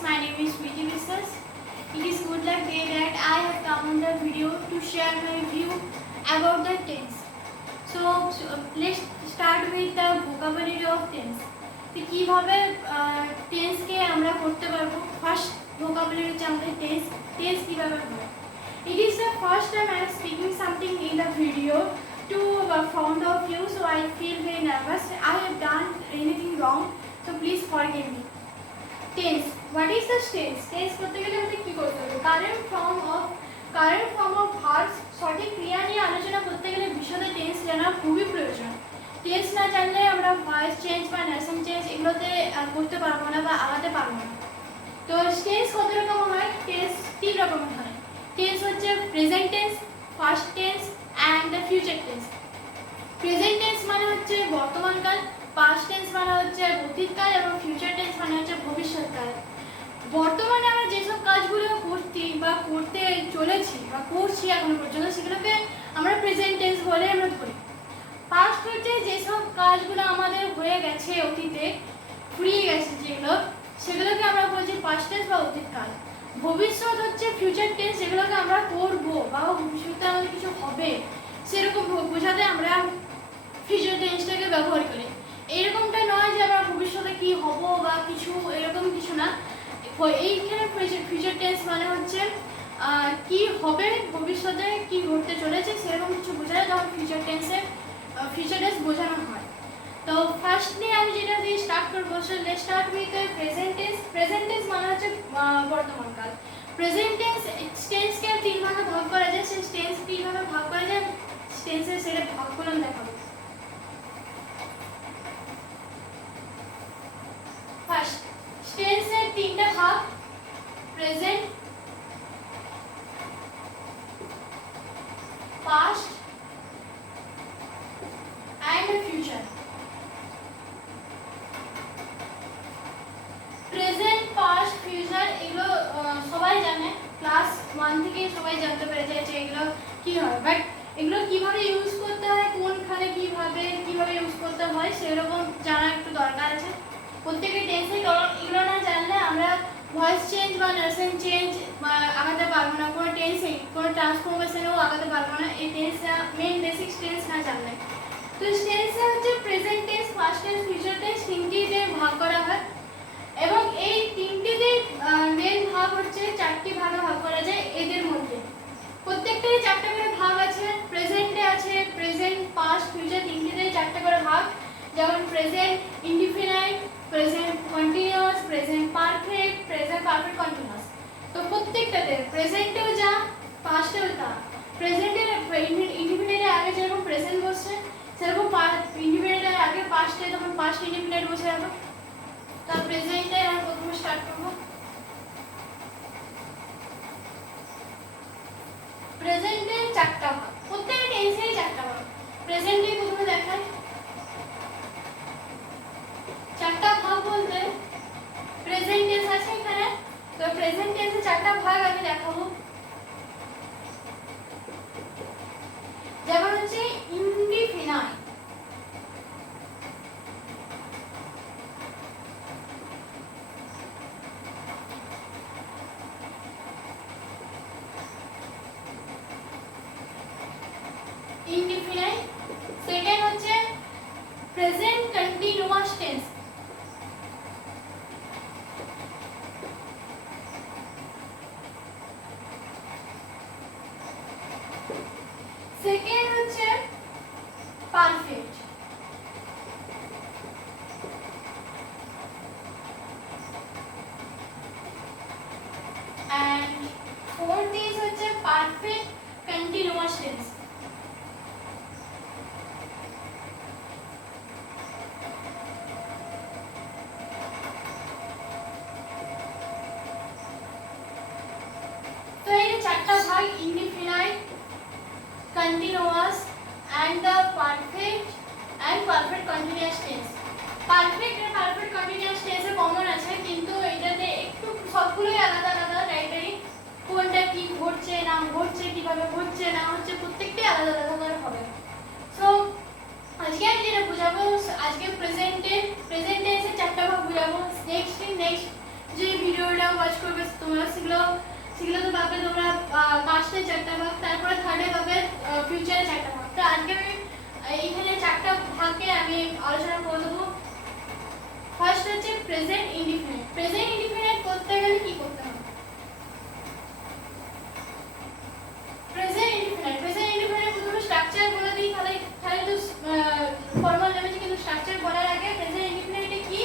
friends, my name is Smriti Viswas. It is good luck day that I have come on the video to share my view about the tense. So let's start with the vocabulary of tense. তো কিভাবে টেন্সকে আমরা করতে পারবো first vocabulary হচ্ছে আমাদের tense কিভাবে হয় It is the first time I am speaking something in the video to front of you, so I feel very nervous. I have done anything wrong, so please forgive me. Tense. What is the tense? Tense করতে গেলে আমাদের কি করতে হবে? Current form of verbs সঠিক ক্রিয়া নিয়ে আলোচনা করতে গেলে বিশদে টেন্স জানা খুবই প্রয়োজন। টেন্স না জানলে আমরা ভয়েস চেঞ্জ বা নেশন চেঞ্জ এগুলোতে করতে পারবো না বা আগাতে পারবো না। তো টেন্স কত রকম হয়? টেন্স তিন রকমের হয়। টেন্স হচ্ছে present tense, first tense and the future tense. Present tense মানে হচ্ছে বর্তমানকাল, পাস্ট টেন্স মানে হচ্ছে অতীতকাল এবং ফিউচার টেন্স মানে হচ্ছে ভবিষ্যৎকাল। বর্তমানে আমরা যেসব কাজগুলো করতে চলেছি বা করছি এখনো পর্যন্ত সেগুলোকে আমরা প্রেজেন্ট টেন্স বলে আমরা ধরি। পাস্ট হচ্ছে যেসব কাজগুলো আমাদের হয়ে গেছে অতীতে, ফুরিয়ে গেছে সেগুলোকে আমরা বলছি পাস্ট টেন্স বা অতীতকাল। ভবিষ্যৎ হচ্ছে ফিউচার টেন্স, যেগুলোকে আমরা করবো বা ভবিষ্যতে আমাদের কিছু হবে সেরকম বোঝাতে আমরা ফিউচার টেন্সটাকে ব্যবহার করি। এরকমটা নয় যে আমরা ভবিষ্যতে কি হব বা কিছু এরকম কিছু না। এইখানে ফিউচার টেন্স মানে হচ্ছে কি হবে, ভবিষ্যতে কি ঘটতে চলেছে সেরকম কিছু বোঝায় তখন ফিউচার টেন্স বোঝানো হয়। তো ফার্স্টলি আমি যেটা দিয়ে স্টার্ট করবো, let's start with present tense. Present tense মানে হচ্ছে বর্তমানকাল। প্রেজেন্ট টেন্সকে তিন ভাগে ভাগ করা যায়। সেই টেন্স কিভাবে ভাগ করা যায় টেন্সের সেটা ভাগ করে দেখাবো। ফার্স্ট টেন্সের তিনটা ভাগ: present, past and future. Present, past, future এগুলো সবাই জানে, ক্লাস 1 থেকে সবাই জানতে পেরে যায় যে এগুলো কি হয়, বাট এগুলো কিভাবে ইউজ করতে হয়, কোনখানে কিভাবে ইউজ করতে হয় সেরকম জানা একটু দরকার আছে প্রত্যেকটা টেন্সে। কারণ এগুলো না জানলে আমরা ভয়েস চেঞ্জ বা নারেশন চেঞ্জ আগাতে পারবো না, কোনো টেন্সে কোনো ট্রান্সফরমেশনেও আগাতে পারবো না এই টেন্সটা, মেন বেসিক টেন্স না জানলে। তো টেন্সে হচ্ছে present tense, past tense, future tense তিনটিতে ভাগ করা হয় এবং এই তিনটিতে মেন ভাগ হচ্ছে চারটি ভাগে ভাগ করা যায়। এদের মধ্যে প্রত্যেকটাই চারটা করে ভাগ আছে। প্রেজেন্টে আছে প্রেজেন্ট, পাস্ট, ফিউচার তিনটিতে চারটা করে ভাগ, যেমন present indefinite, present continuous, present perfect, present perfect continuous. তো প্রত্যেকটাতে প্রেজেন্টেও যা পাস্টেও তা। প্রেজেন্টের ইনডিফিনাইটের আগে যেরকম প্রেজেন্ট বসছে সেরকম ইনডিফিনাইটের আগে পাস্টে তখন পাস্ট ইনডিফিনাইট বসে যাবে। তো প্রেজেন্টে আমরা প্রথমে স্টার্ট করব। প্রেজেন্টে চারটা ভাগ, প্রত্যেকটা টেন্সেরই চারটা ভাগ। প্রেজেন্টে প্রথমে দেখাই চারটা ভাগ বলতে প্রেজেন্ট টেন্স আছে এখানে। তো প্রেজেন্ট টেন্সে চারটা ভাগ আমি দেখাবো। যেমন হচ্ছে ইনডিফিনাইট, indefinite. Second হচ্ছে present continuous tense, second হচ্ছে perfect, and fourth is হচ্ছে perfect continuous tense. চারটা ভাগ: indefinite, continuous and the perfect and perfect continuous tense. Perfect and perfect continuous টেন্সে কমন আছে, কিন্তু এটাতে একটু সবগুলোই আলাদা আলাদা রাইটারি, কোনটা কি ঘটছে না ঘটছে, কিভাবে হচ্ছে না হচ্ছে প্রত্যেকটাই আলাদা আলাদা করে হবে। সো আজকে আমি যেটা বোঝাবো, আজকে প্রেজেন্ট টেন্সে চারটা ভাগ বোঝাবো। নেক্সট যে ভিডিওটা সেগুলো সেগুলো তো পাবে তোমরা পাস্টে 4টা ভাগ, তারপরে থার্ডে পাবে ফিউচারে 4টা ভাগ। তো আজকে আমি এইখানে 4টা ভাগকে আমি আলোচনা করে দেবো। ফার্স্ট হচ্ছে প্রেজেন্ট ইনডিফিনিট। প্রেজেন্ট ইনডিফিনিট করতে গেলে কি করতে হবে? প্রেজেন্ট ইনডিফিনিট প্রথমে স্ট্রাকচার বলে দিই, তাহলে একটু ফর্মাল ল্যাঙ্গুয়েজে, কিন্তু স্ট্রাকচার বলার আগে প্রেজেন্ট ইনডিফিনিট কি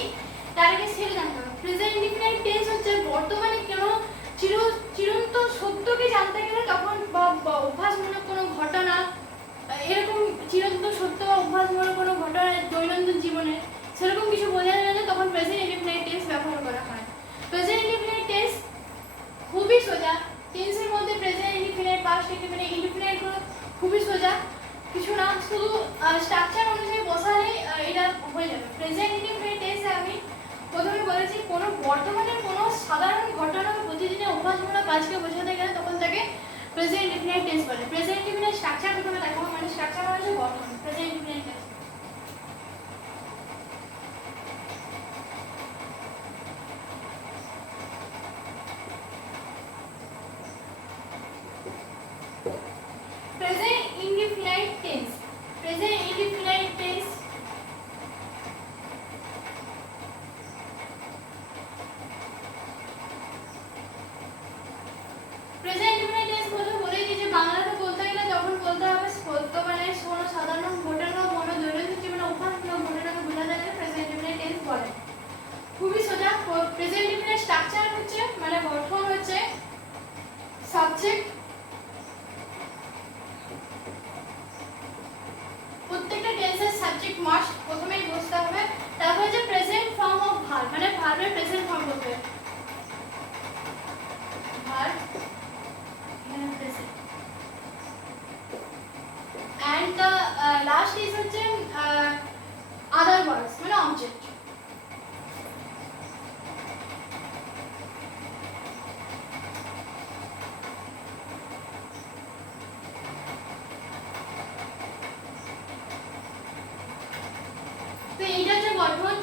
তার আগে সেল জানতে হবে। প্রেজেন্ট ইনডিফিনিট টেন্স হচ্ছে বর্তমানে কোনো চিরন্তন সত্যকে জানতে গেলে তখন বা অভ্যাসমূলক কোনো ঘটনা, এরকম চিরন্তন সত্য বা অভ্যাসমূলক কোনো ঘটনা দৈনন্দিন জীবনে সেরকম কিছু বোঝানো গেলে তখন প্রেজেন্ট ইনডিফিনিট টেন্স ব্যবহার করা হয়। প্রেজেন্ট ইনডিফিনিট টেন্স খুবই সোজা। টেন্সের মধ্যে present indefinite, past indefinite, indefinite গুলো খুবই সোজা, কিছু না, শুধু স্ট্রাকচার অনুযায়ী বসালেই এটা হয়ে যাবে। প্রেজেন্ট ইনডিফিনিট টেন্সে আমি প্রথমে বলেছি কোনো বর্তমানের কোনো সাধারণ ঘটনা প্রতিদিনের অভ্যাসমূলক কাজকে বোঝাতে গেলে তখন তাকে প্রেজেন্ট ইনডিফিনিট টেন্স বলে। প্রেজেন্ট ইনডিফিনিট স্ট্রাকচার প্রথমে দেখাবো, মানে স্ট্রাকচার মানে হচ্ছে গঠন। Present indefinite tense Present indefinite tense বলে দিয়েছে বাংলাতে বলতে গেলে তখন বলতে হবে বর্তমানে কোনো সাধারণ ঘটনা কোনো দৈনন্দিন জীবনে অভ্যাসমূলক ঘটনাকে বোঝাতে গেলে প্রেজেন্ট ইনডিফিনিট টেন্স বলে। খুবই সোজা। প্রেজেন্ট ইনডিফিনিট স্ট্রাকচার হচ্ছে মানে গঠন হচ্ছে সাবজেক্ট, প্রত্যেকটা টেন্সের সাবজেক্ট মাস্ট প্রথমেই বসতে হবে। তারপর হচ্ছে প্রেজেন্ট ফর্ম অফ ভার্ব, মানে ভার্বের প্রেজেন্ট ফর্ম বলতে হবে verb present, and the last is হচ্ছে other words মানে object। তো এইটা হচ্ছে গঠন,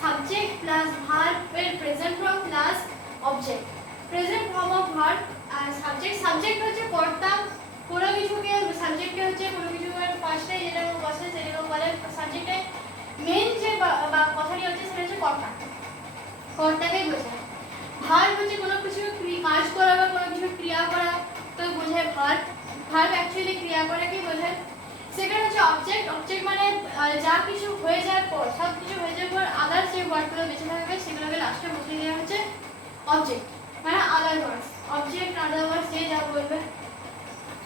সাবজেক্ট প্লাস ভার্ব এর present form plus object. Present form of verb আর সাবজেক্ট হচ্ছে কর্তা, কোনো কিছুকে সাবজেক্টে হচ্ছে কোনো কিছুর ফার্স্টে যেটা বসে সেটাকে বলে সাবজেক্টে মেইন যে কথাটি হচ্ছে সেটা হচ্ছে কর্তাকেই বোঝায়। ভার্ব হচ্ছে কোনো কিছু কাজ করা বা কোনো কিছু ক্রিয়া করা তো বোঝায় ভার্ব। ভার্ব অ্যাকচুয়ালি ক্রিয়া করাকেই বোঝায়। সেকেন্ড হচ্ছে অবজেক্ট মানে যা কিছু হয়ে যাওয়ার পর, সব কিছু হয়ে যাওয়ার পর আদার্স যে ওয়ার্ডগুলো বেঁচে থাকবে সেগুলোকে লাস্টে বসিয়ে দেওয়া হচ্ছে অবজেক্ট, মানে আদার ওয়ার্ডস। অবজেক্ট আদার ওয়ার্ডস যে যা বলবে।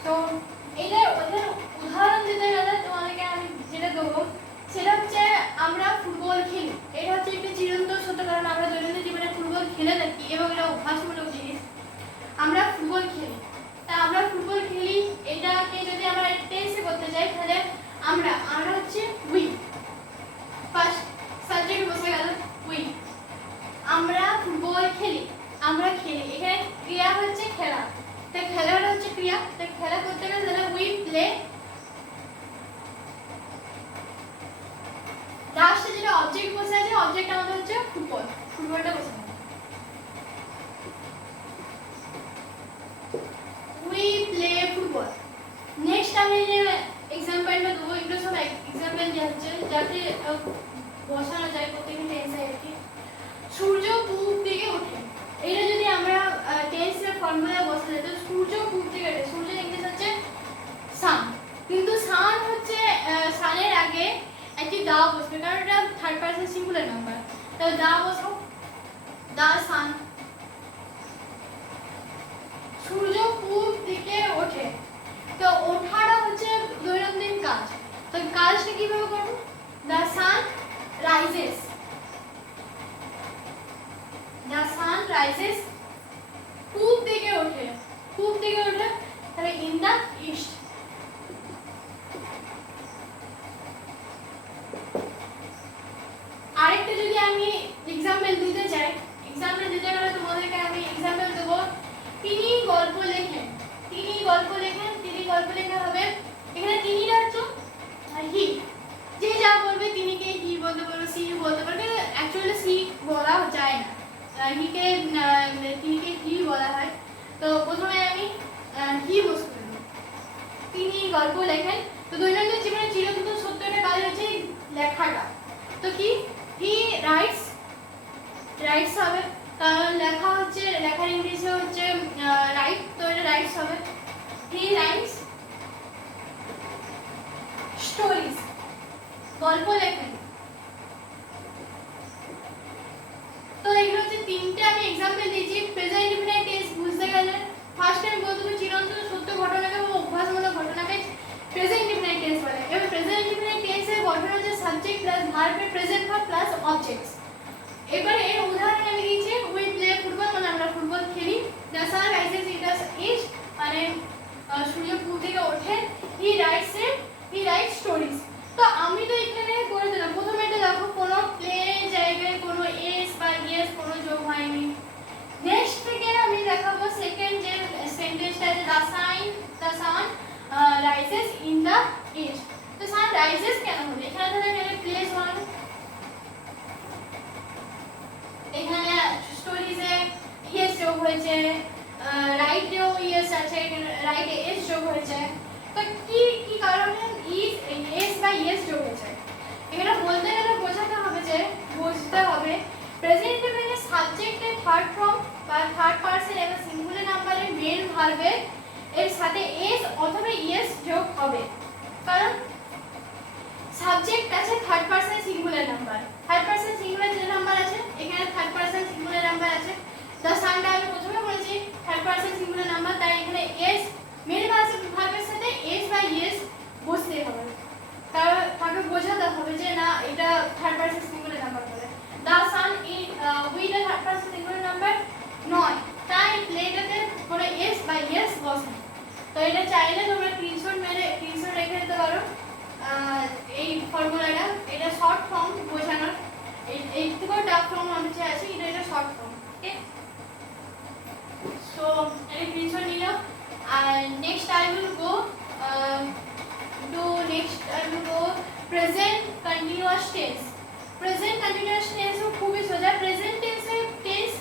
তো ওদের উদাহরণ দিতে গেলে তোমাদেরকে আমি যেটা দেবো সেটা হচ্ছে আমরা ফুটবল খেলি। এটা হচ্ছে একটি চিরন্তন সত্য, কারণ আমরা দৈনন্দিন জীবনে ফুটবল খেলে থাকি এবং এটা অভ্যাসমূলক জিনিস। আমরা ফুটবল খেলি, তা আমরা ফুটবল খেলি এটাকে যদি আমরা টেন্সে করতে চাই তাহলে আমরা হচ্ছে উই, ফার্স্ট সাবজেক্ট বসে গেল উই। আমরা ফুটবল খেলি, আমরা খেলি, এখানে ক্রিয়া হচ্ছে খেলা, তো খেলাটা হচ্ছে ক্রিয়া, তো খেলা করতে গেলে তাহলে উই প্লে। লাস্টে যেটা অবজেক্ট বসে আছে, অবজেক্ট আমাদের হচ্ছে ফুটবল, ফুটবলটা বসে আছে। We play football. নেক্সট আমি যে এক্সাম্পলটা দেবো, এগুলো সব এক্সাম্পল দেওয়া হচ্ছে যাতে বসানো যায় প্রত্যেকটা টেন্সে আর কি। সূর্য পূব দিকে ওঠে, এটা যদি আমরা টেন্সের ফর্মুলা বসাতে তো সূর্য পূব দিকে ওঠে, সূর্য ইংলিশ হচ্ছে সান, কিন্তু সান হচ্ছে সানের আগে একটি দা বসবে কারণ এটা থার্ড পারসন সিঙ্গুলার নাম্বার, তো দা বসাও, দা সান। সূর্য পূব দিকে ওঠে, তো ওঠাটা হচ্ছে দৈনন্দিন কাজ, তো কাজটা কিভাবে করব? The sun rises, the sun rises পূব দিকে ওঠে, পূব দিকে ওঠে তাহলে ইন দ্য ইস্ট। আরেকটা যদি আমি এক্সাম্পল দিতে চাই, এক্সাম্পল দিতে গেলে তোমাদেরকে আমি এক্সাম্পল দেবো তিনি গল্প লেখেন, তিনি গল্প লেখেন, তিনি গল্প লেখা হবে। এখানে তিনিটা হচ্ছে হি, যে যা বলবে তিনিকে হি বলতে পারবে, সি বলতে পারবে, অ্যাকচুয়ালি সি বলা যায় না, হিকে তিনিকে হি বলা হয়। তো প্রথমে আমি হি বসে নেব। তিনি গল্প লেখেন। তো দৈনন্দিন জীবনে চিরন্তন সত্যটা কাজ হচ্ছে লেখাটা। তো কি হি রাইটস হবে, কারণ লেখা হচ্ছে, লেখার ইংলিশে হচ্ছে রাইট, তো এটা রাইটস হবে। হি রাইটস স্টোরিজ, গল্প লেখেন। তো এগুলো হচ্ছে তিনটে আমি एग्जांपल দিয়েছি। প্রেজেন্ট ইনডিফিনিট টেন্স বুঝতে গেলে ফার্স্ট টাইম বলতে হবে চিরন্তন সত্য ঘটনাকে বা অভ্যাসমূলক ঘটনাকে প্রেজেন্ট ইনডিফিনিট টেন্স বলে। এবং প্রেজেন্ট ইনডিফিনিট টেন্সের গঠন হচ্ছে সাবজেক্ট প্লাস ভার্বের প্রেজেন্ট ভার্ব প্লাস অবজেক্টস। এবারে এর উদাহরণ আমি দিয়েছি, উই প্লে ফুটবল, মানে আমরা ফুটবল খেলি। The sun rises in the east, মানে সূর্য পূর্ব থেকে ওঠে। He writes stories. তো আমি তো এখানে করে দিলাম, প্রথমে এটা দেখো কোনো প্লে জায়গায় কোনো এস বা ইএস কোনো যোগ হয়নি। নেক্সট থেকে আমি দেখাবো সেকেন্ড যে সেন্টেন্সটা আছে, the sun rises in the east. তো সান রাইজেস কেন হলো, এখানে তাহলে এখানে প্লেস হলো, এখানে স্টোরিজে ইএস যোগ হয়েছে, রাইটেও ইএস আছে, রাইটে এস যোগ হয়েছে। তো কি কি কারণে ইজ এস বা ইএস যোগ হয়েছে, এখানে বলতে গেলে বোঝাতে হবে যে বুঝতে হবে প্রেজেন্ট ইনডিফিনিট সাবজেক্টের থার্ড ফর্ম বা থার্ড পারসন এবং সিঙ্গুলার নাম্বারের মেন ভার্বের এর সাথে এস অথবা ইএস যোগ হবে, কারণ সাবজেক্ট আছে third person singular number. Third person singular যে নাম্বার আছে এখানে থার্ড পারসন সিঙ্গুলার নাম্বার আছে। দ্য সানটা আমি প্রথমে বলেছি থার্ড পারসন সিঙ্গুলার নাম্বার, তাই এখানে এস মেন ভার্বের সাথে এস বা ইএস বসতে হবে, কারণ তাকে বোঝাতে হবে যে না এটা থার্ড পারসন সিঙ্গুলার নাম্বার বলে। দ্য সান উইটা থার্ড পারসন সিঙ্গুলার নাম্বার নয়, তাই প্লেটাতে কোনো এস বা ইএস বসে। তো এটা চাইলে তোমরা স্ক্রিনশট রেখে দিতে পারো এই ফর্মুলাটা। এটা শর্ট ফর্ম বোঝানোর, এই থেকেও ডাক ফর্ম আমি যে আছে এটা শর্ট ফর্ম। ওকে, সো এটা স্ক্রিনশট নিলাম। আর next I will go present continuous tense। Present continuous tense খুবই সোজা। প্রেজেন্ট টেন্স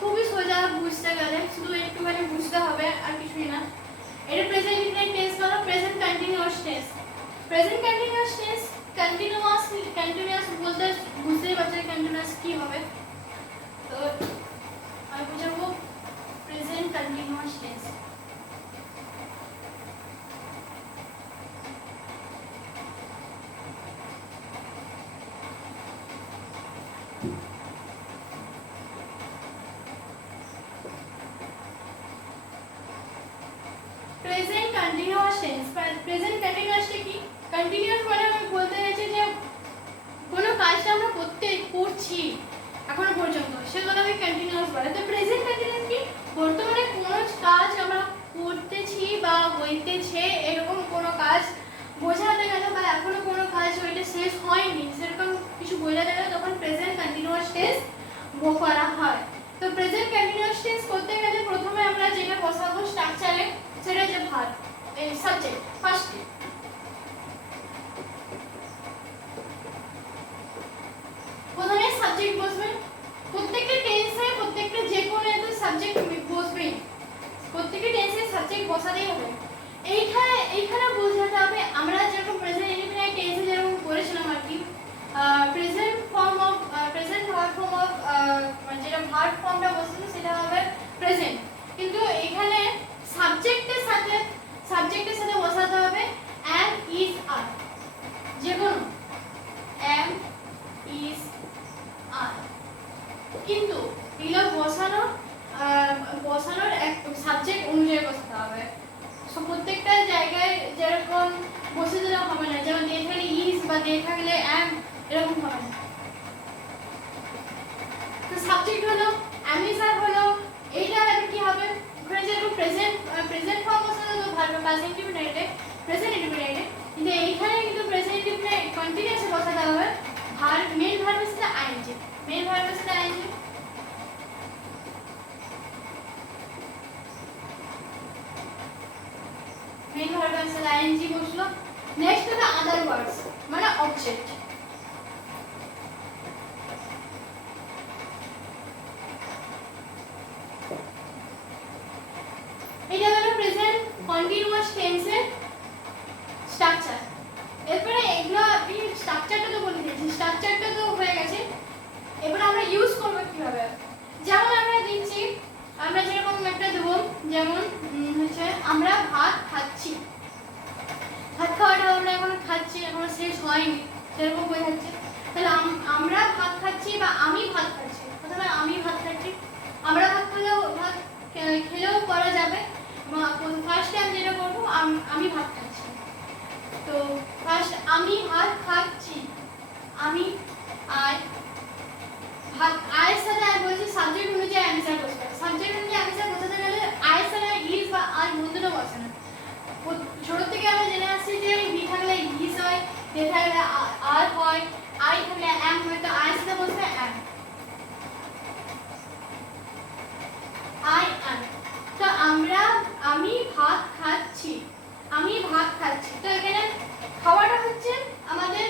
খুবই সোজা বুঝতে গেলে, শুধু একটুখানি বুঝতে হবে আর কিছুই না। এটা প্রেজেন্ট ইনডিফিনিট টেন্স বলো, present continuous tense. Present continuous tense continuous বলতে বুঝতেই পারছো কন্টিনিউয়াস কি হবে। তো আমি বুঝাবো present continuous tense. Present continuous tense, present কন্টিনিউয়াসটা কি? কন্টিনিউয়াস মানে আমি বলতে চাইছি যে কোনো কাজটা আমরা করছি এখনো পর্যন্ত, সেগুলোকে কন্টিনিউয়াস বলে। তো প্রেজেন্ট কন্টিনিউয়াস কি? বর্তমানে কোনো কাজ আমরা করতেছি বা হইতেছে, এরকম কোনো কাজ বোঝাতে গেলে বা এখনো কোনো কাজ হইতে শেষ হয়নি সেরকম কিছু বোঝাতে গেলে তখন প্রেজেন্ট কন্টিনিউয়াস টেন্স করা হয়। তো প্রেজেন্ট কন্টিনিউয়াস টেন্স করতে গেলে প্রথমে আমরা যেটা বসাবো স্ট্রাকচারে, সেটা যে ভার্ব, এই সাবজেক্ট ফার্স্টে। প্রথমে সাবজেক্ট বসবে, প্রত্যেকটা টেন্সে প্রত্যেকটা যে কোনো একটা সাবজেক্ট বসবেই, প্রত্যেকটা টেন্সে সাবজেক্ট বসাতেই হবে। এইখানে বোঝাতে হবে আমরা যেরকম প্রেজেন্ট ইনডিফিনিট টেন্সে যেরকম করেছিলাম আর কি, present form of present verb form of যেটা ভার্ব ফর্মটা বসেছে সেটা হবে প্রেজেন্ট, কিন্তু এখানে সাবজেক্টের সাথে বসাতে হবে am is are, যে কোনো am is are, কিন্তু এগুলো বসানোর এক সাবজেক্ট অনুযায়ী বসাতে হবে। সো প্রত্যেকটা জায়গায় যেরকম বসে দিলে হবে না, যেমন দিয়ে থাকলে ইজ বা দিয়ে থাকলে am এরকম হবে না। তো সাবজেক্ট হলো am is are হলো, এইটা কি হবে ওখানে যেরকম প্রেজেন্ট ফর্ম বসাতে তো ভার্ব প্রেজেন্ট ইনডিফিনিটে প্রেজেন্ট ইনডিফিনিটে, কিন্তু এইখানে কিন্তু প্রেজেন্ট ইনডিফিনিট কন্টিনিউয়াস বসাতে হবে ভার্ব, মেইন ভার্বের সাথে আইএনজি, মেইন ভার্বের সাথে আইএনজি। মেইন ভার্বের সাথে আইএনজি বসলো। নেক্সট হলো আদার ওয়ার্ডস মানে অবজেক্ট। কন্টিনিউয়াস টেন্সের স্ট্রাকচার। এরপরে এগুলো আপনি স্ট্রাকচারটা তো বলে দিয়েছি, স্ট্রাকচারটা তো হয়ে গেছে, এবার আমরা ইউজ করবো কিভাবে। যেমন আমরা দিচ্ছি, আমরা যেরকম একটা দেবো, যেমন হচ্ছে আমরা ভাত খাচ্ছি, ভাত খাওয়াটা আমরা এখন খাচ্ছি, এখনো শেষ হয়নি, সেরকম বোঝাচ্ছে। তাহলে আমরা ভাত খাচ্ছি বা আমি ভাত খাচ্ছি, প্রথমে আমি ভাত খাচ্ছি, আমরা ভাত খেলেও করা যাবে। ফার্স্টে আমি যেটা করবো, আমি ভাত খাচ্ছি, তো ফার্স্ট আমি ভাত খাচ্ছি, আমি আর ভাত, আয়ের সাথে আর বলছি সাবজেক্ট অনুযায়ী অ্যান্সার বসবে। সাবজেক্ট অনুযায়ী অ্যান্সার বসাতে গেলে আয়ের সাথে ইজ বা আর বন্ধুটা বসে না। ছোট থেকে আমরা জেনে আসছি যে হি থাকলে ইজ হয়, দে থাকলে আর হয়, আই থাকলে এম হয়, তো আয়ের সাথে বসবে এম, আই এম। তো আমি ভাত খাচ্ছি, আমি ভাত খাচ্ছি, তো এখানে খাওয়াটা হচ্ছে আমাদের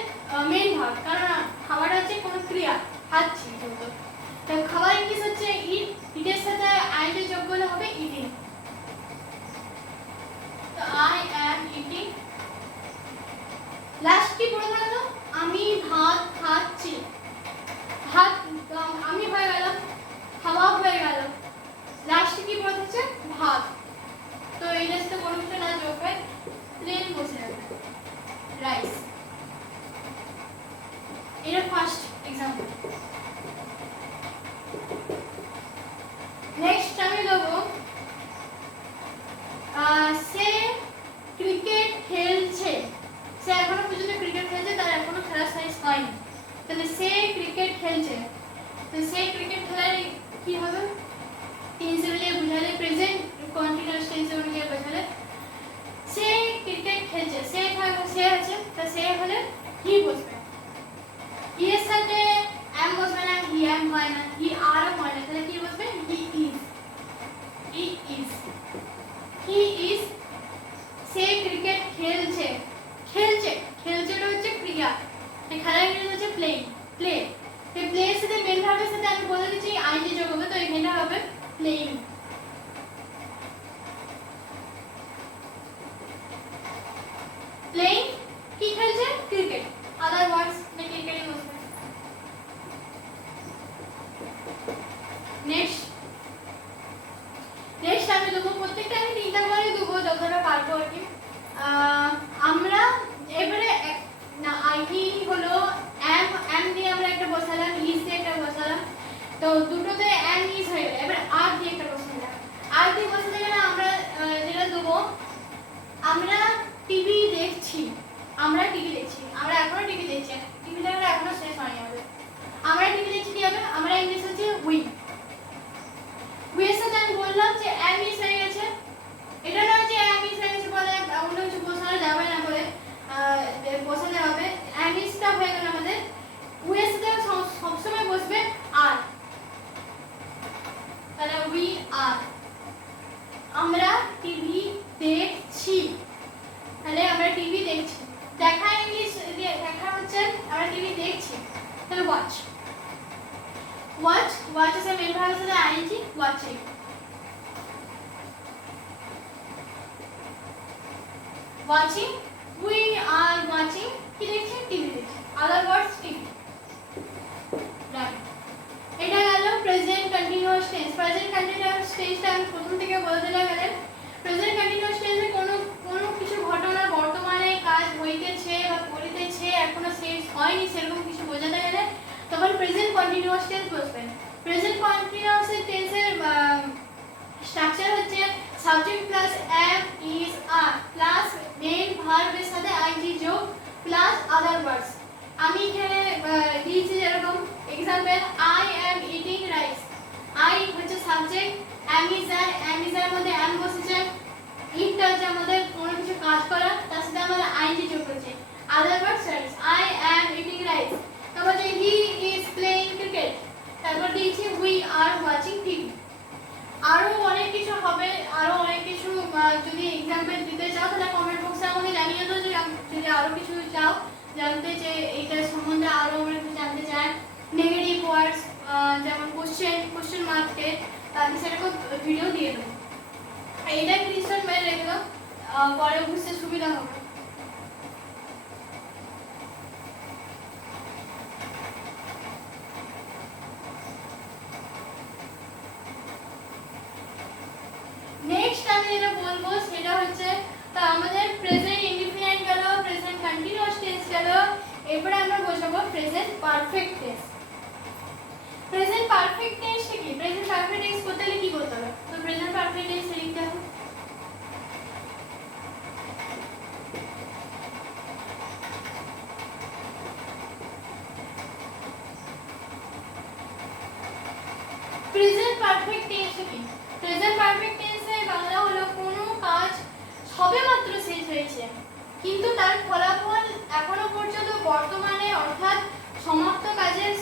মেইন ভাগ, কারণ খাওয়াটা হচ্ছে কোনো ক্রিয়া, খাচ্ছি, তো খাওয়ার ইংলিশ হচ্ছে ইট, ইটের সাথে আইতে যোগ করলে হবে ইটিং, তো আই অ্যাম ইটিং। লাস্ট কি পড়ে গেল, আমি ভাত খাচ্ছি, ভাত আমি হয়ে গেল, খাওয়া হয়ে গেল, লাস্ট কি পড়ে হচ্ছে ভাত, তো এই লাস্টে কোনো কিছু না যোগ হয়, প্লেন বসে যাবে, রাইস। এটা ফার্স্ট এক্সাম্পল। নেক্সট আমি দেবো, সে ক্রিকেট খেলছে, সে এখনো পর্যন্ত ক্রিকেট খেলছে, তার এখনো খেলার সাইজ হয়নি, তাহলে সে ক্রিকেট খেলছে, তো সে ক্রিকেট খেলার কি হবে, টেন্স অনুযায়ী বোঝালে, প্রেজেন্ট কন্টিনিউয়াস টেন্স অনুযায়ী বোঝালে, সে ক্রিকেট খেলছে, সে আছে, তো সে হলে হি বসবে, হি এর সাথে এম বসবে না, হি এম হয় না, হি আর হয় না, তাহলে কি বসবে, he is, he is, he is. Say cricket খেলছে, খেলছে, খেলছেটা হচ্ছে ক্রিয়া, খেলার ইংরেজি হচ্ছে প্লেইং, প্লে, এই প্লে এর সাথে মেন ভার্বের সাথে আমি বলে দিচ্ছি আইএনজি যোগ হবে, তো এখানে হবে প্লেইং। প্লেইং কি খেলছে, ক্রিকেট, আদার ওয়ার্ডস মে ক্রিকেটই বসবে। নেক্সট আমি দেবো, প্রত্যেকটা আমি তিনটা করে দেবো যতটা পারবো আর কি। আমরা এবারে না আইটি হলো এম দিয়ে আমরা একটা বসালাম, ইজ দিয়ে একটা বসালাম, তো দুটোতে এম ইজ হয়ে গেল, এবার আর দিয়ে একটা বসালাম, আর দিয়ে বসাতে গেলে আমরা যেটা দেবো, আমরা টিভি দেখছি, আমরা টিভি দেখছি, আমরা এখনো টিভি দেখছি, টিভি দেখা এখনো শেষ হয়নি আমাদের, আমরা টিভি দেখছি কি হবে, আমরা ইংলিশ হচ্ছে উই, উই এর সাথে আমি বললাম যে এম ইজ হয়ে গেছে, এটা না যে এম ইজ হয়ে গেছে বলে অন্য কিছু বসানো যাবে না, বলে বসাতে হবে, এম ইজটা হয়ে গেল আমাদের, উই এর সাথে সবসময় বসবে আর, তাহলে উই আর। আমরা টিভি দেখছি, তাহলে আমরা টিভি দেখছি, দেখা ইংলিশ দেখা হচ্ছে আমরা টিভি দেখছি, তাহলে ওয়াচ, ওয়াচ, ওয়াচ আছে মেন ভার্বের সাথে ING, watching, watching, we are watching, কি দেখছি, টিভি দেখছি, আদার ওয়ার্ডস টিভি, রাইট। এটা গেল present continuous tense. Present continuous টেন্সটা আমি প্রথম থেকে বলে দিলাম, প্রেজেন্ট কন্টিনিউয়াস টেন্সে কোনো কিছু ঘটনা বর্তমানে কাজ হইতেছে বা করিতেছে, এখনো শেষ হয়নি, সেরকম কিছু বোঝাতে গেলে তখন প্রেজেন্ট কন্টিনিউয়াস টেন্স বসবে। প্রেজেন্ট কন্টিনিউয়াস টেন্সের স্ট্রাকচার হচ্ছে subject plus am is are plus main ভার্বের সাথে আইএনজি যোগ প্লাস আদার ওয়ার্ডস। আমি এখানে দিয়েছি যেরকম example, I am eating rice, I হচ্ছে সাবজেক্ট, এম ইজ এর মধ্যে এম বসেছে, ইটটা হচ্ছে আমাদের কোনো কিছু কাজ করা, তার সাথে আমাদের আইএনজি যোগ করেছে, other words rice, I am eating rice. তারপর যে হি ইজ প্লেইং ক্রিকেট, তারপর দিয়েছি উই আর ওয়াচিং টিভি। আরো অনেক কিছু হবে, আরো অনেক কিছু যদি এক্সাম্পল দিতে চাও তাহলে কমেন্ট বক্সে আমাকে জানিয়ে দাও, যদি আরো কিছু চাও জানতে, যে এইটার সম্বন্ধে আরো আমরা কিছু জানতে চাই, নেগেটিভ ওয়ার্ডস যেমন কোশ্চেন মার্কে, আমি সেরকম ভিডিও দিয়ে দেবো। এইটা স্ক্রিনশট মেরে রেখে দাও, পরে বুঝতে সুবিধা হবে। নেক্সট আমি যেটা বলবো সেটা হচ্ছে আমাদের প্রেজেন্ট ইনডিফিনাইট গেল, প্রেজেন্ট কন্টিনিউয়াস টেন্স গেল, এরপরে আমরা বসাবো present perfect tense. Present perfect টেন্সটা কি? প্রেজেন্ট পারফেক্ট টেন্স করতে হলে কি করতে হবে? তো প্রেজেন্ট পারফেক্ট টেন্স লিখতে হবে প্রেজেন্ট পারফেক্ট টেন্সটা কি? প্রেজেন্ট পারফেক্ট টেন্সের বাংলা হলো কোনো কাজ সবেমাত্র শেষ হয়েছে কিন্তু তার ফলাফল এখনো পর্যন্ত বর্তমানে অর্থাৎ সমাপ্ত কাজের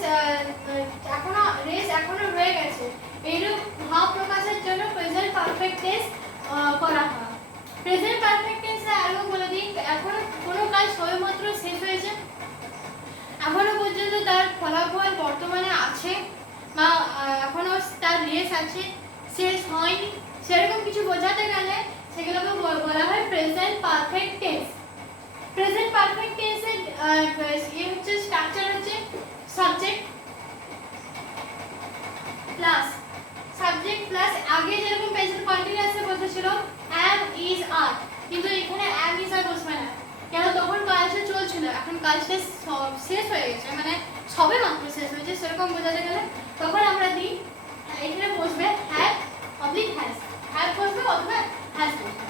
এখনো রেস এখনো রয়ে গেছে, এইরূপ ভাব প্রকাশের জন্য প্রেজেন্ট পারফেক্ট টেন্স করা হয়। প্রেজেন্ট পারফেক্ট টেন্সে আরো বলে দিই, এখনো কোনো কাজ সবেমাত্র শেষ হয়েছে, এখনো পর্যন্ত তার ফলাফল বর্তমানে আছে বা এখনো তার রেস আছে, শেষ হয়নি, সেরকম কিছু বোঝাতে গেলে সেগুলোকে বলা হয় present perfect tense. Present perfect টেন্সের হচ্ছে স্ট্রাকচার হচ্ছে সাবজেক্ট প্লাস আগে যেরকম প্রেজেন্ট কন্টিনিউয়াসে বসেছিল am is are, কিন্তু এখানে am is are বসবে না, কেন? তখন কাজটা চলছিল, এখন কাজটা শেষ হয়ে গেছে, মানে সবে মাত্র শেষ হয়েছে, সেরকম বোঝাতে গেলে তখন আমরা দিই এখানে বসবে হ্যাভ অবলিক হ্যাজ, হ্যাভ বসবে অথবা হ্যাজ বসবে।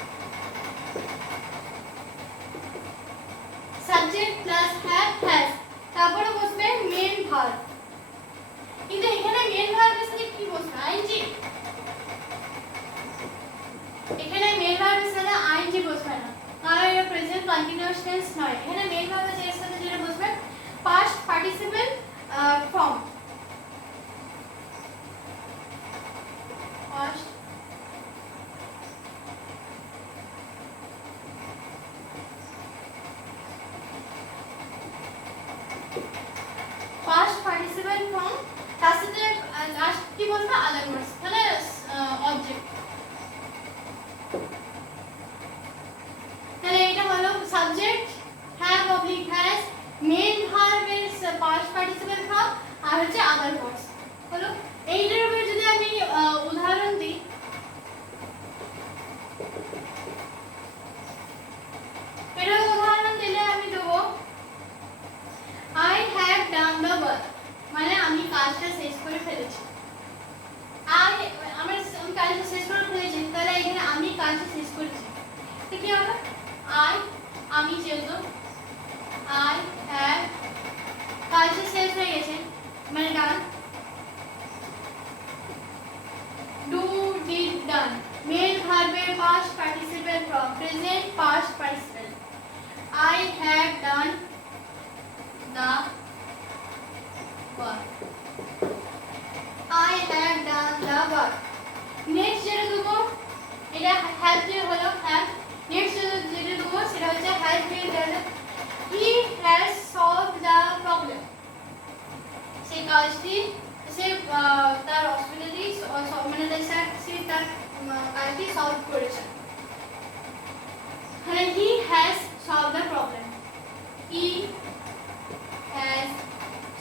সাবজেক্ট প্লাস হ্যাভ হ্যাজ, তারপরে বসবে মেন ভার্ব, কিন্তু এখানে মেন ভার্বের সাথে কি বসবে? আইএনজি। এখানে মেন ভার্বের সাথে আইএনজি বসবে না, কারণ এটা প্রেজেন্ট কন্টিনিউয়াস টেন্স নয়। এখানে মেন ভার্বের সাথে যেটা বসবে past participle form, past participle form, তার সাথে লাস্ট কি বলবো? আদার ওয়ার্ডস, মানে অবজেক্ট। তাহলে এটা হলো subject have oblique has, main ভার্বের পাস্ট পার্টিসিপল ফর্ম, আর হচ্ছে আদার ওয়ার্ডস হলো। এইটার উপরে যদি আমি উদাহরণ দিই, এটার উদাহরণ দিলে আমি দেবো I have done the work, মানে আমি কাজটা শেষ করে ফেলেছি। আমি কাজটা শেষ করে ফেলেছি, তাহলে এখানে আমি কাজটা শেষ করেছি, তো কি হবে? আমি যেহেতু I have, কাজটা শেষ হয়ে গেছে মানে ডান, do did done, মেন ভার্বের past participle form, present past participle, I have done the work, I have done the work। Next যেটা দেবো এটা হ্যাভ দিয়ে হলো হ্যাভ, নেক্সট যেটা দেবো সেটা হচ্ছে হ্যাজ দিয়ে গেলে he has solved the problem, সে কাজটি সে তার অসুবিধাটি মানে সে তার কাজটি সলভ করেছে, মানে he has solved the problem, he has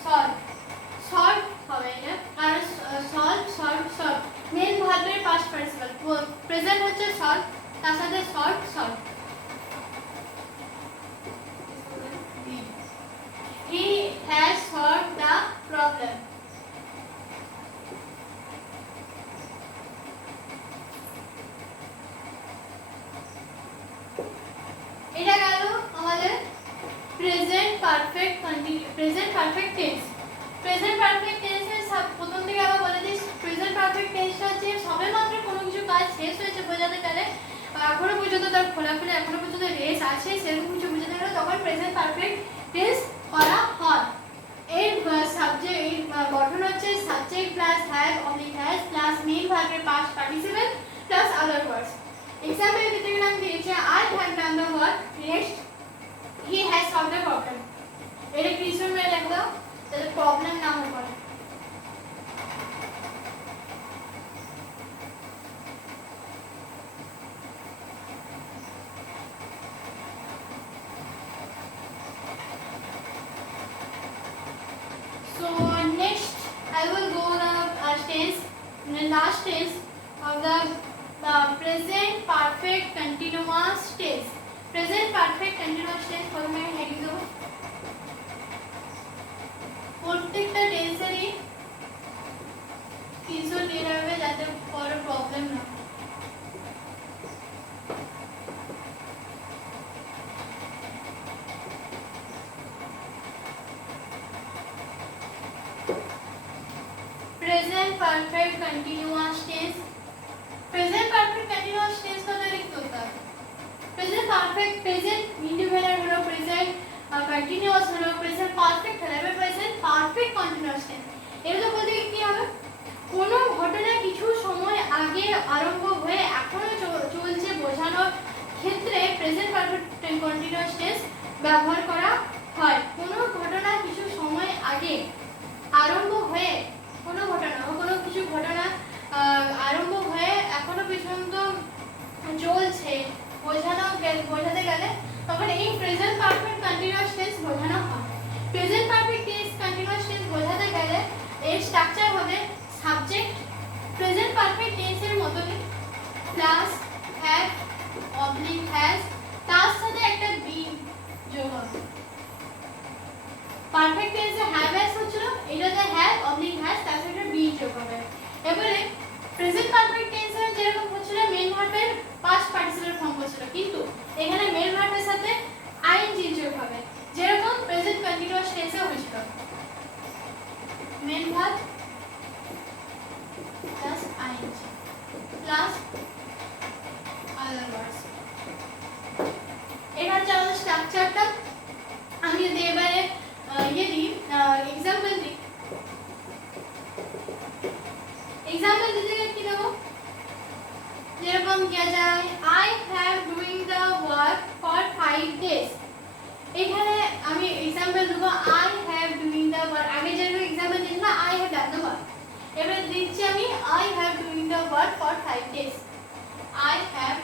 solved, solved হবে এটা, আর solve মেন ভার্বের পাস্ট পার্টিসিপল, প্রেজেন্ট হচ্ছে solve, তার সাথে solve, he has solved the problem। এটা গেল আমাদের present perfect tense. Present perfect টেন্সের প্রথম থেকে আবার বলে দিই, প্রেজেন্ট পারফেক্ট টেন্সটা হচ্ছে সবেমাত্র কোনো কিছু কাজ শেষ হয়েছে বোঝাতে গেলে, এখনো পর্যন্ত তার ফলাফলে এখনো পর্যন্ত রেস আছে, সেরকম কিছু বোঝাতে গেলে তখন প্রেজেন্ট পারফেক্ট টেন্স করা হয়। এর সাবজেক্ট, এর গঠন হচ্ছে subject plus have oblique has plus main ভার্বের পাস্ট পার্টিসিপল প্লাস আদার ওয়ার্ডস। এক্সাম্পল দিতে গেলে আমি দিয়েছি I have done the work, next he has solved the problem। এটা ক্রিসন মেয়ে লিখলো তাহলে প্রবলেম না হয়ে পড়ে। I will go the tense, the last tense of the present perfect continuous tense. Present perfect continuous tense প্রথমে হেডিং দেব। প্রত্যেকটা টেন্সেরই 313 হবে যাতে পরে প্রবলেম না হয়। Present perfect continuous tense. Present perfect continuous tense को तो लिख दो तब। Present perfect present indefinite hello present continuous hello present perfect hello এবার present perfect continuous tense। এর তো বলতে কি হবে? কোনো ঘটনা কিছু সময় আগে আরম্ভ হয়ে এখনো চলছে বোঝানোর ক্ষেত্রে present perfect continuous tense ব্যবহার করা হয়। কোনো ঘটনা কিছু সময় আগে আরম্ভ হয়ে কোনো ঘটনা কোনো কিছু ঘটনা আরম্ভ হয়ে এখনো পর্যন্ত চলছে বোঝাতে গেলে তখন এই প্রেজেন্ট পারফেক্ট কন্টিনিউয়াস টেন্স বোঝানো হয়। Present perfect tense continuous tense বোঝাতে গেলে এর স্ট্রাকচার হবে সাবজেক্ট প্রেজেন্ট পারফেক্ট টেন্সের মতই প্লাস হ্যাভ অবলিক হ্যাজ তার সাথে একটা বি যোগ হবে। পারফেক্ট টেন্সে হ্যাভ হ্যাজ হচ্ছিল এটাতে হ্যাভ অবলিক হ্যাজ তার সাথে একটা বি যোগ হবে। এবারে প্রেজেন্ট পারফেক্ট টেন্সে যেরকম হচ্ছিল মেইন ভার্বের পাস্ট পার্টিসিপল ফর্ম হচ্ছিল কিন্তু এখানে মেইন ভার্বের সাথে আইএনজি যোগ হবে যেরকম প্রেজেন্ট কন্টিনিউয়াস টেন্সে হচ্ছিল। Main verb plus ING plus other words. এটা হচ্ছে আমাদের স্ট্রাকচারটা। আমি যদি এবারে एग्जांपल दी एग्जांपल दीजिए कि देखो যেরকম কিয়া যায় I have doing the work for 5 days এখানে আমি एग्जांपल দেব I have doing the work আগে যেরকম एग्जांपल দিয়েছিলাম I have done the work এবারে দিচ্ছি আমি I have doing the work for 5 days I have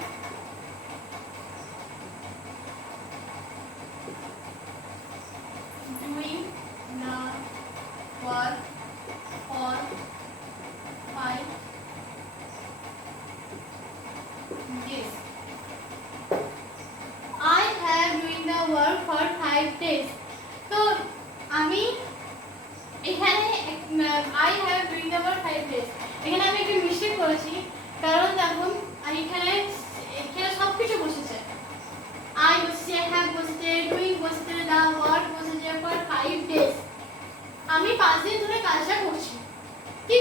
doing the work for 5 days I have doing the work for 5 days তো আমি এখানে I have doing the work 5 days এখানে আমি একটু mistake করেছি কারণ দেখুন এখানে সবকিছু বসেছে I বসেছে have বসেছে doing বসেছে the work বসেছে for 5 days আমি 5 দিন ধরে কাজটা করছি